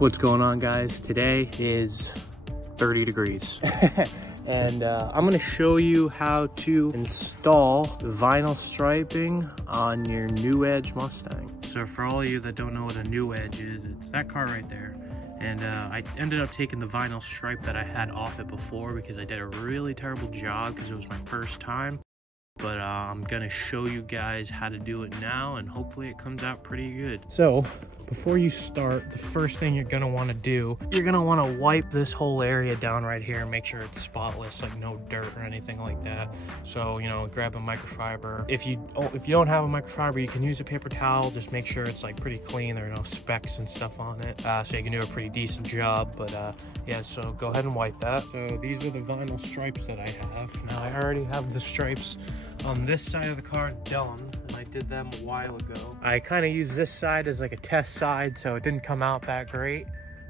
What's going on, guys? Today is 30 degrees and I'm going to show you how to install vinyl striping on your New Edge Mustang. So for all of you that don't know what a New Edge is, it's that car right there. And I ended up taking the vinyl stripe that I had off it before because I did a really terrible job because it was my first time. But I'm gonna show you guys how to do it now, and hopefully it comes out pretty good. So before you start, the first thing you're gonna want to do, you're gonna want to wipe this whole area down right here and make sure it's spotless, like no dirt or anything like that. So, you know, grab a microfiber. If you don't have a microfiber, you can use a paper towel. Just make sure it's like pretty clean, there are no specks and stuff on it, so you can do a pretty decent job. But yeah, so go ahead and wipe that. So these are the vinyl stripes that I have. Now I already have the stripes on this side of the car done, and I did them a while ago. I kind of used this side as like a test side, so it didn't come out that great.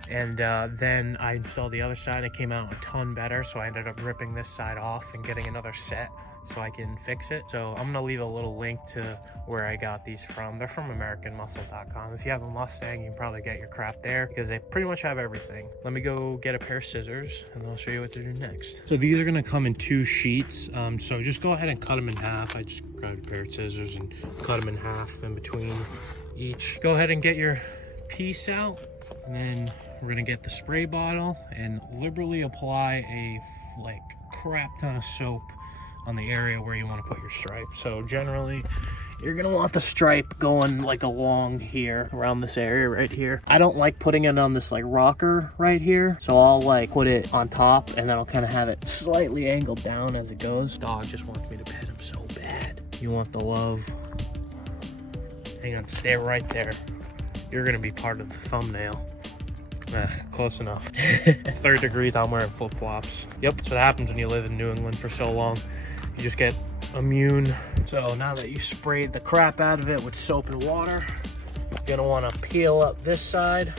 And then I installed the other side, it came out a ton better, so I ended up ripping this side off and getting another set so I can fix it. So I'm gonna leave a little link to where I got these from. They're from AmericanMuscle.com. If you have a Mustang, you can probably get your crap there because they pretty much have everything. Let me go get a pair of scissors and then I'll show you what to do next. So these are gonna come in 2 sheets. So just go ahead and cut them in half. I just grabbed a pair of scissors and cut them in half in between each. Go ahead and get your piece out, and then we're gonna get the spray bottle and liberally apply a like crap ton of soap on the area where you want to put your stripe. So generally you're gonna want the stripe going like along here, around this area right here. I don't like putting it on this like rocker right here, so I'll like put it on top and then I'll kind of have it slightly angled down as it goes. Dog just wants me to pet him so bad. You want the love. Hang on, stay right there. You're gonna be part of the thumbnail. Close enough. 30 degrees, I'm wearing flip-flops. Yep, that's what happens when you live in New England for so long. You just get immune. So now that you sprayed the crap out of it with soap and water, you're gonna wanna peel up this side.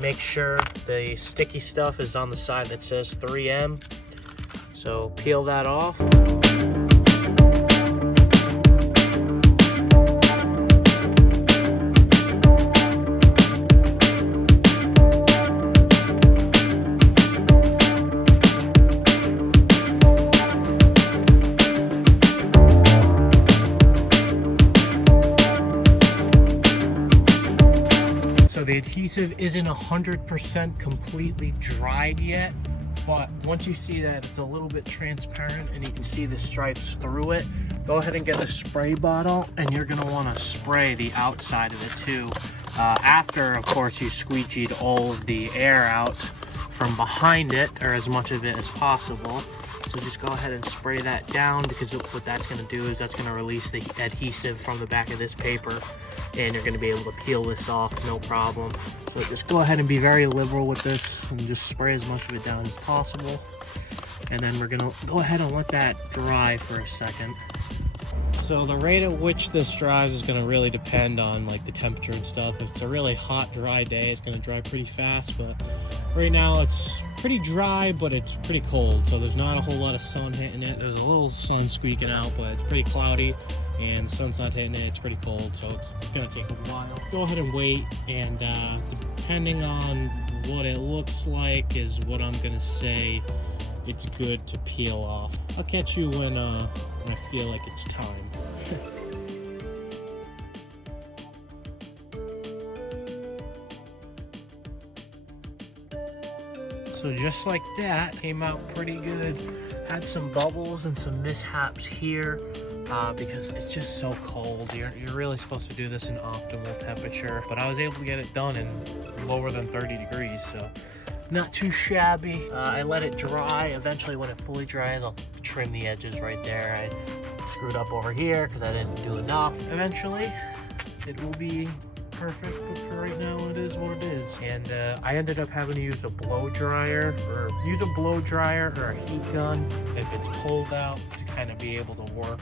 Make sure the sticky stuff is on the side that says 3M. So peel that off. So the adhesive isn't 100% completely dried yet, but once you see that it's a little bit transparent and you can see the stripes through it, go ahead and get a spray bottle, and you're gonna wanna spray the outside of it too. After, of course, you squeegeed all of the air out from behind it, or as much of it as possible. So just go ahead and spray that down, because what that's going to do is that's going to release the adhesive from the back of this paper, and you're going to be able to peel this off no problem. So just go ahead and be very liberal with this and just spray as much of it down as possible. And then we're going to go ahead and let that dry for a second. So the rate at which this dries is going to really depend on like the temperature and stuff. If it's a really hot, dry day, it's going to dry pretty fast, but right now it's pretty dry, but it's pretty cold, so there's not a whole lot of sun hitting it. There's a little sun squeaking out, but it's pretty cloudy and the sun's not hitting it. It's pretty cold, so it's gonna take a while. Go ahead and wait, and depending on what it looks like is what I'm gonna say it's good to peel off. I'll catch you when I feel like it's time. So just like that, came out pretty good. Had some bubbles and some mishaps here because it's just so cold. You're really supposed to do this in optimal temperature, but I was able to get it done in lower than 30 degrees, so not too shabby. I let it dry. Eventually when it fully dries, I'll trim the edges right there. I screwed up over here because I didn't do enough. Eventually it will be perfect, but for right now it is what it is. And I ended up having to use a blow dryer or a heat gun if it's cold out, to kind of be able to work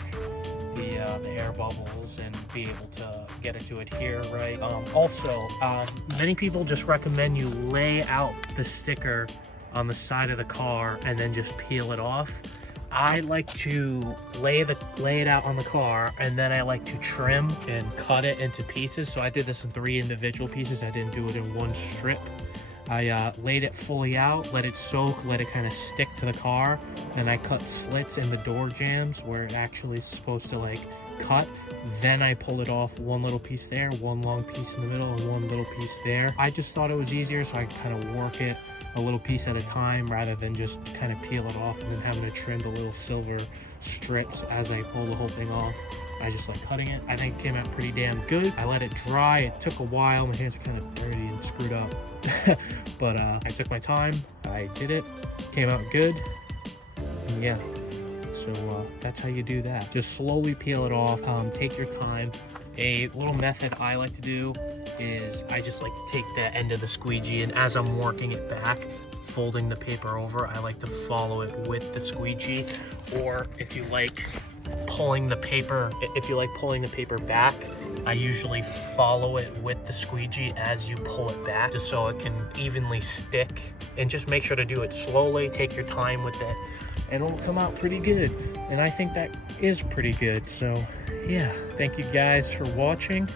the air bubbles and be able to get it to adhere right. Also, many people just recommend you lay out the sticker on the side of the car and then just peel it off. I like to lay it out on the car, and then I like to trim and cut it into pieces. So I did this in 3 individual pieces. I didn't do it in one strip. I laid it fully out, let it soak, let it kind of stick to the car. Then I cut slits in the door jambs where it actually is supposed to like cut. Then I pulled it off, one little piece there, one long piece in the middle, and one little piece there. I just thought it was easier, so I could kind of work it a little piece at a time rather than just kind of peel it off and then having to trim the little silver strips as I pull the whole thing off. I just like cutting it. I think it came out pretty damn good. I let it dry. It took a while. My hands are kind of dirty and screwed up. But I took my time. I did it. Came out good. And yeah. So that's how you do that. Just slowly peel it off. Take your time. A little method I like to do is I just like to take the end of the squeegee, and as I'm working it back, folding the paper over, I like to follow it with the squeegee. Or if you like pulling the paper back, I usually follow it with the squeegee as you pull it back, just so it can evenly stick. And just make sure to do it slowly, take your time with it, and it'll come out pretty good. And I think that is pretty good. So yeah, thank you guys for watching.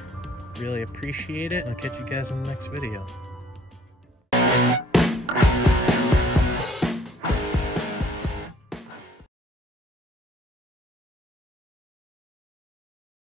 Really appreciate it. I'll catch you guys in the next video.